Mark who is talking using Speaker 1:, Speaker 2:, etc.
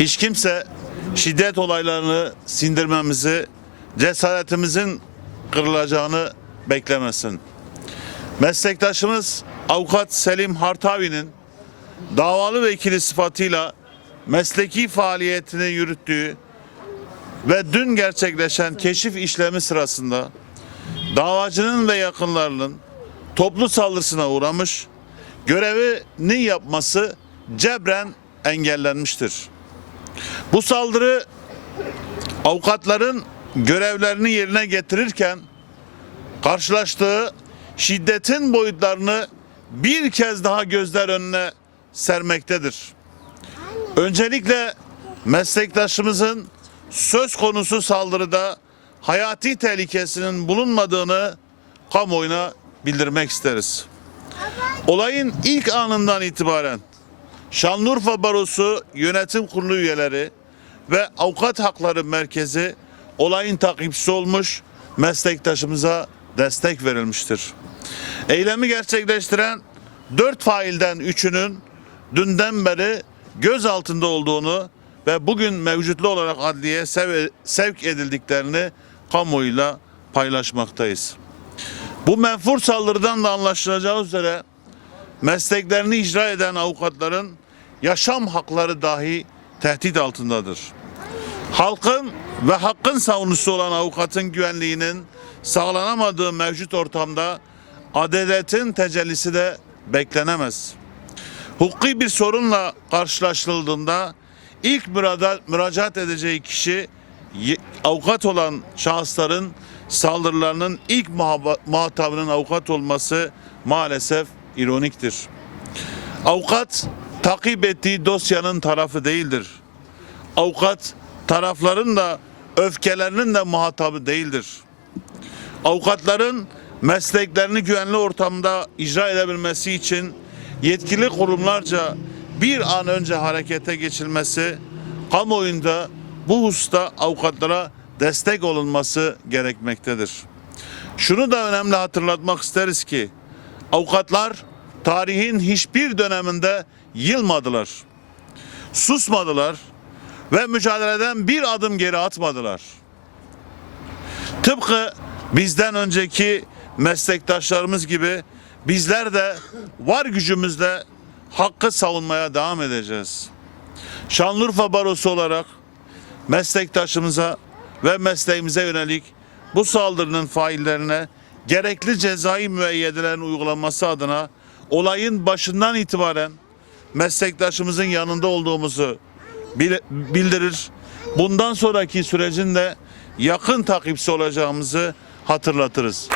Speaker 1: Hiç kimse şiddet olaylarını sindirmemizi, cesaretimizin kırılacağını beklemesin. Meslektaşımız Avukat Selim Hartavi'nin davalı vekili sıfatıyla mesleki faaliyetini yürüttüğü ve dün gerçekleşen keşif işlemi sırasında davacının ve yakınlarının toplu saldırısına uğramış, görevini yapması cebren engellenmiştir. Bu saldırı avukatların görevlerini yerine getirirken karşılaştığı şiddetin boyutlarını bir kez daha gözler önüne sermektedir. Öncelikle meslektaşımızın söz konusu saldırıda hayati tehlikesinin bulunmadığını kamuoyuna bildirmek isteriz. Olayın ilk anından itibaren Şanlıurfa Barosu Yönetim Kurulu üyeleri ve Avukat Hakları Merkezi olayın takipçisi olmuş meslektaşımıza destek verilmiştir. Eylemi gerçekleştiren dört failden üçünün dünden beri gözaltında olduğunu ve bugün mevcutlu olarak adliyeye sev- sevk edildiklerini kamuoyuyla paylaşmaktayız. Bu menfur saldırıdan da anlaşılacağı üzere mesleklerini icra eden avukatların yaşam hakları dahi tehdit altındadır. Halkın ve hakkın savunucusu olan avukatın güvenliğinin sağlanamadığı mevcut ortamda adaletin tecellisi de beklenemez. Hukuki bir sorunla karşılaşıldığında ilk müracaat edeceği kişi avukat olan şahısların saldırılarının ilk muhatabının avukat olması maalesef ironiktir. Avukat takip ettiği dosyanın tarafı değildir. Avukat tarafların da öfkelerinin de muhatabı değildir. Avukatların mesleklerini güvenli ortamda icra edebilmesi için yetkili kurumlarca bir an önce harekete geçilmesi, kamuoyunda bu hususta avukatlara destek olunması gerekmektedir. Şunu da önemli hatırlatmak isteriz ki avukatlar tarihin hiçbir döneminde yılmadılar. Susmadılar ve mücadeleden bir adım geri atmadılar. Tıpkı bizden önceki meslektaşlarımız gibi bizler de var gücümüzle hakkı savunmaya devam edeceğiz. Şanlıurfa Barosu olarak meslektaşımıza ve mesleğimize yönelik bu saldırının faillerine gerekli cezai müeyyidelerin uygulanması adına olayın başından itibaren meslektaşımızın yanında olduğumuzu bil- bildirir. Bundan sonraki sürecin de yakın takipçisi olacağımızı hatırlatırız.